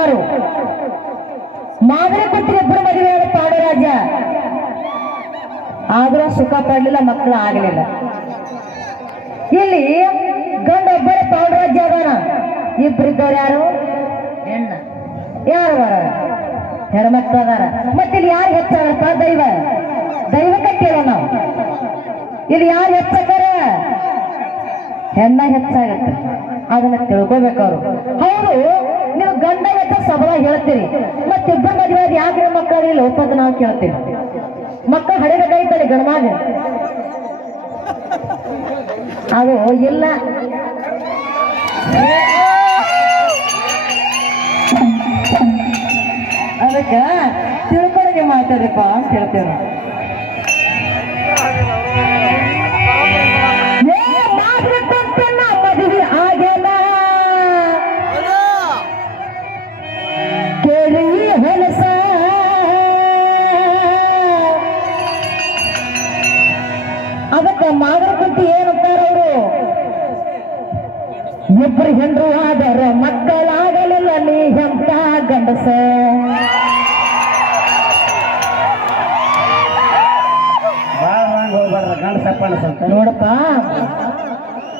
ಬಂಗಾರು ಮಾದರಿ ಪುತ್ರಿ ಇಬ್ಬರು ಮದುವೆಯಾದ ಪಾಂಡುರಾಜ. ಆದ್ರೂ ಸುಖ ಪಡ್ಲಿಲ್ಲ, ಮಕ್ಕಳು ಆಗಲಿಲ್ಲ. ಇಲ್ಲಿ ಗಂಡ ಒಬ್ಬರೇ ಪಾಂಡುರಾಜ್ಯ ಅದಾನ, ಇಬ್ಬರಿದ್ದವ್ರು ಯಾರು? ಹೆಣ್ಣ. ಯಾರು ಬರ ಹೆಣ್ಮಕ್ಳು ಅದಾರ. ಮತ್ತೆ ಇಲ್ಲಿ ಯಾರು ಹೆಚ್ಚಾಗತ್ತ? ದೈವ. ದೈವ ಕಟ್ಟಿರೋ ನಾವು. ಇಲ್ಲಿ ಯಾರು ಹೆಚ್ಚಾಗಾರ? ಹೆಣ್ಣ ಹೆಚ್ಚಾಗತ್ತೆ. ಅದನ್ನ ತಿಳ್ಕೋಬೇಕು ಅವರು. ಹೌದು, ನೀವು ಗಂಡ ಹೆಚ್ಚ ಸಬಲ ಹೇಳ್ತೀರಿ, ಮತ್ತಿಬ್ಬರು ಮದುವೆ ಯಾಕೆ ಮಕ್ಕಳು ಲೋಪದ ನಾವು ಕೇಳ್ತೀವಿ. ಮಕ್ಕಳು ಹಡೆಗೈತಾರೆ ಗಣಮಾಗ, ಅದು ಇಲ್ಲ. ಅದಕ್ಕ ತಿಳ್ಕೊಳ್ಳಿ ಮಾತಾಡಪ್ಪ ಅಂತ ಹೇಳ್ತೇವೆ. ಮದುವೆ ಆಗಲ್ಲ ಕೇಳಿ ಹೊಲಸ, ಅದಕ್ಕೆ ಮಾದರ ಕುಂತಿ ಏನಂತಾರ ಅವರು? ಇಬ್ಬರು ಹೆಂಡ್ರು ಆದರ ಮಕ್ಕಳಾಗಲಿಲ್ಲ, ನೀ ಎಂತ ಗಂಡಸ. ನೋಡಪ್ಪ,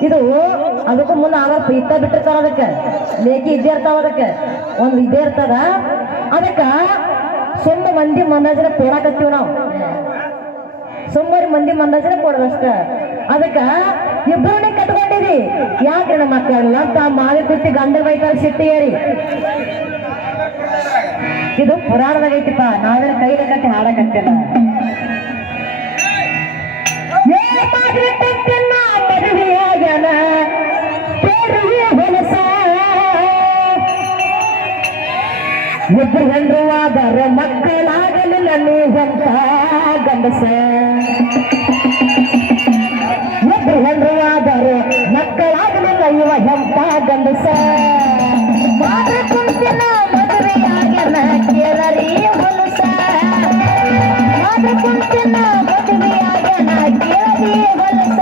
ಇದು ಅದಕ್ಕೂ ಮುಂದೆ ಆಗ ಇತ್ತ ಬಿಟ್ಟಿರ್ತಾರ. ಅದಕ್ಕೆ ಲೇಖಿ ಇದ್ದೇ ಇರ್ತಾವ, ಅದಕ್ಕೆ ಒಂದು ಇದೇ ಇರ್ತದ. ಅದಕ್ಕ ಸುಮ್ಮ ಮಂದಿ ಮಂದಾಜನ ಕೊಡಾಕತ್ತೀವಿ ನಾವು, ಸುಮ್ಮರಿ ಮಂದಿ ಮಂದಾಜನ ಕೊಡದಷ್ಟ. ಅದಕ್ಕ ಇಬ್ಬರನ್ನೇ ಕಟ್ಕೊಂಡಿರಿ. ಯಾಕೆ ನಮ್ಮ ಮಕ್ಕಳಲ್ಲ ಅಂತ ಮಾವಿ ಕುತ್ತಿ ಗಂಡ ಬೈತಾರ ಸಿಟ್ಟಿ ಏರಿ. ಇದು ಪುರಾಣದಾಗ ಐತಿಪ್ಪ, ನಾವೇನು ಕೈಲಿ ಕಟ್ಟಿ ಹಾಡಕತ್ತಿಲ್ಲ. ಮದುವೆಯಾಗನ ಹೊಲಸ, ಇಬ್ಬರು ಹೆಂಡ್ರು ಆದರ ಮಕ್ಕಳಾಗಲಿಲ್ಲ, ನೀವಂತ ಗಂಡಸ. ಇಬ್ಬರು ಹೆಂಡ್ರು ಆದರ ಮಕ್ಕಳಾಗಲಿಲ್ಲ, ಇವ ಎಂತ ಗಂಡಸ. ಮಾದ ಕುಂತಿನ ಮದುವೆಯಾಗನ ಕೇಳರಿ ಹೊಲಸ, ಮಾದ ಕುಂತಿನ ಮದುವೆಯಾಗನ ಕೇಳರಿ ಹೊಲಸ.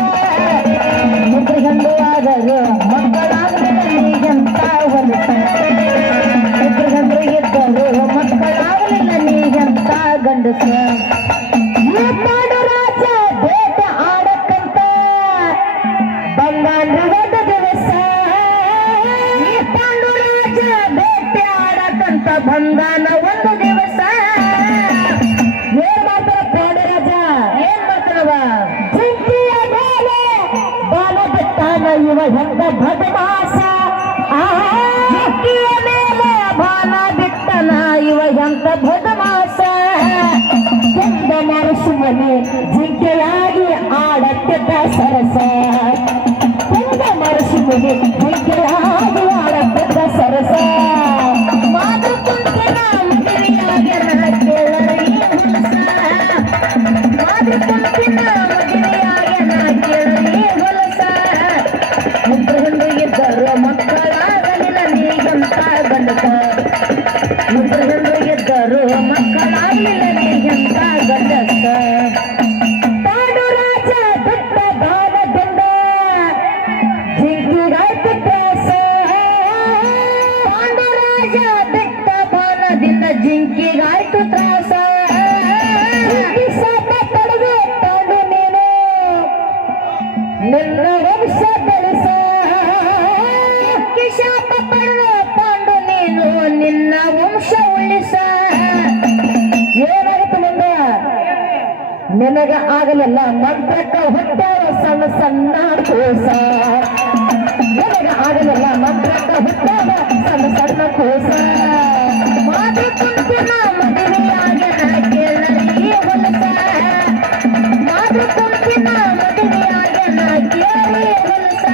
ಇಬ್ಬರು ಹೆಂಡ್ರು ಆದರು ಮಕ್ಕಳಾಗಲಿಲ್ಲ, ನೀಗಂತ ಹೊಲಸ. ಇಬ್ಬರು ಹೆಂಡ್ರು ಇದ್ದರು ಮಕ್ಕಳಾಗಲಿಲ್ಲ, ನೀಗಂತ ಗಂಡಸ. ಪಾಂಡುರಾಜ ಬೇಟ ಆಡಕ್ಕಂತ ಬಂದಾನ್ರಿ ಒಂದು ದಿವಸ. ಪಾಂಡುರಾಜ ಬೇಟೆ ಆಡಕ್ಕಂತ ಬಂದಾನ ಒಂದು ದಿವಸ. ಏನ್ ಮಾಡ್ತಾರ ಪಾಂಡುರಾಜ? ಏನ್ ಮಾಡ್ತಾರವ? ಜಿಂಕೆಯ ಮೇಲೆ ಬಾಲ ಬಿಟ್ಟಾನ ಇವ ಹೆಂಗ ಭದ್ಮಾಸ. ಜಿಂಕೆಯ ಮೇಲೆ ಬಾಲ ಬಿಟ್ಟನ ಇವ ಎಂತ ಭದ್ಮಾಸ. ಕೆಂದ ಮನಸ್ಸುಮನೆ ಜಿಂಕೆಯಾಗಿ ಆಡತ್ತಿದ್ದ ಸರಸ. ಕೆಂದ ಮನಸ್ಸುಮನೆ ಜಿಂಕೆಯಾಗಿ ಆಡತ್ತಿದ್ದ ಸರಸ. ಮಾತು ಕುಂತಿನ ಮದುವೆಯಾಗನ ಕೇಳರಿ ಹೊಲಸ. ಮಾತು ಕುಂತಿನ ಮದುವೆಯಾಗನ ಕೇಳರಿ ಹೊಲಸ. ಇಬ್ಬರು ಹೆಂಡ್ರು ಇದ್ದರು ಮಕ್ಕಳಾಗಲಿಲ್ಲ, ನೀಗಂತ ಗಂಡಸ. ಇಬ್ಬರು ಹೆಂಡ್ರು ಇದ್ದರು ಮಕ್ಕಳಾಗಲಿಲ್ಲ, ನೀಗಂತ ಗಂಡಸ. ಪಾಂಡುರಾಜ ಬಿಟ್ಟ ಬಾಲದಿಂದ ಜಿಂಕಿಗಾಯ್ತು ತ್ರಾಸ. ಪಾಂಡುರಾಜ ಬಿಟ್ಟ ಬಾಲದಿಂದ ಜಿಂಕಿಗಾಯ್ತು ತ್ರಾಸ. ಶಾಪ ಪಡೆದು ತಾಂಡು ನೀನು ನಿನ್ನ ವಂಶ ಬೆಳೆಸ. ಶಾಪ ಪಡೆದು ಪಾಂಡು ನೀನು ನಿನ್ನ ವಂಶ ಉಳಿಸ. ಏನಾಗಿತ್ತು ಮುಂದೆ? ನಿನಗ ಆಗಲಿಲ್ಲ ಮಂತ್ರಕ್ಕ ಹುಟ್ಟಾವ ಸಣ್ಣ ಸಣ್ಣ ಕೋಸ. ನಿನಗ ಆಗಲಿಲ್ಲ ಮಂತ್ರಕ್ಕ ಹುಟ್ಟಾವ ಸಣ್ಣ ಸಣ್ಣ ಕೋಸ. ಮಾತು ಕುಂತಿನ ಮದುವೆಯಾಗನ ಕೇಳರಿ ಹೊಲಸ. ಮಾತು ಕುಂತಿನ ಮದುವೆಯಾಗನ ಕೇಳಿ ಹೊಲಸ.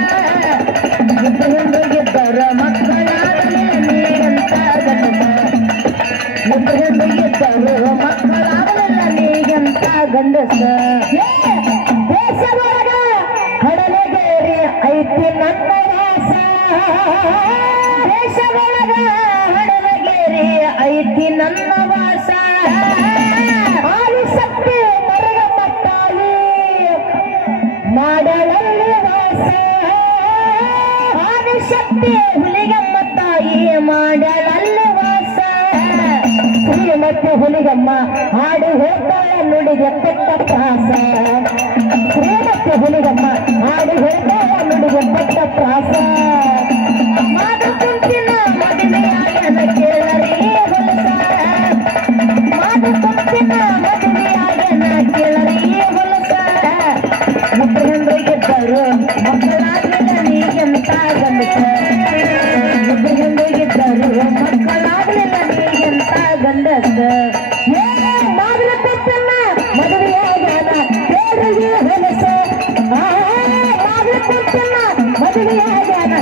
ಇಬ್ಬರು ಹೆಂಡ್ರಿಗಿದ್ದರ ಮಕ್ಕಳಾಗಲಿಲ್ಲ, ನೀಗಂತ ಗಂಡಸ. ಇಬ್ಬರು ಹೆಂಡ್ರಿಗಿದ್ದರು ಮಕ್ಕಳಾಗಲಿಲ್ಲ, ನೀಗಂತ ಗಂಡಸ. ದೇಶದೊಳಗ ಹಡಲಗೇರಿ ಐತಿ ನನ್ನ ವಾಸ. ದೇಶದೊಳಗ ಹಡಲಗೇರಿ ಐತಿ ನನ್ನ ವಾಸ. ಆಲಿಸಪ್ಪಿ ಮರಗ ಮಟ್ಟಾಲಿ ಮಾಡಲಲ್ಲಿ ವಾಸ. ಆಲಿಸಪ್ಪಿ ಹುಲಿಗಮ್ಮ ತಾಯಿ ಮಾಡಲಲ್ಲಿ ವಾಸ. ಶ್ರೀಮತಿ ಹುಲಿಗಮ್ಮ ಹಾಡು ಹೇಳ್ತಾಳ ನುಡಿಗೆ ಪೆಟ್ಟ ಪ್ರಾಸ ಶ್ರೀಮತಿ ಹುಲಿಗಮ್ಮ ಹಾಡು ಹೇಳ್ತಾಳ ನುಡಿಗೆ ಪೆಟ್ಟ ಪ್ರಾಸ ಮಾಡು ಕುಂತಿನ ಮದುವೆಯಾಗನ ಕೇಳರಿ ಹೊಲಸ ಮಾಡು ಕುಂತಿನ ಮದುವೆಯಾಗನ ಕೇಳರಿ ಹೊಲಸ ಮುಖ್ಯಮಂತ್ರಿಗಿದ್ದರು ಮಕ್ಕಳಾಗಲಿಲ್ಲ ನೀಗೆಂತ ಗಂಡಸ ಮುಖ್ಯಮಂತ್ರಿಗಿದ್ದರು ಮಕ್ಕಳಾಗಲಿಲ್ಲ ನೀಗೆಂತ ಗಂಡಸ ಮಾದಲ ಕೊಟ್ಟನ್ನ ಮದುವೆಯಾಗನ ಕೇಳರಿ ಹೊಲಸ ಮಾದಲ ಕೊಟ್ಟನ್ನ ಮದುವೆಯಾಗನ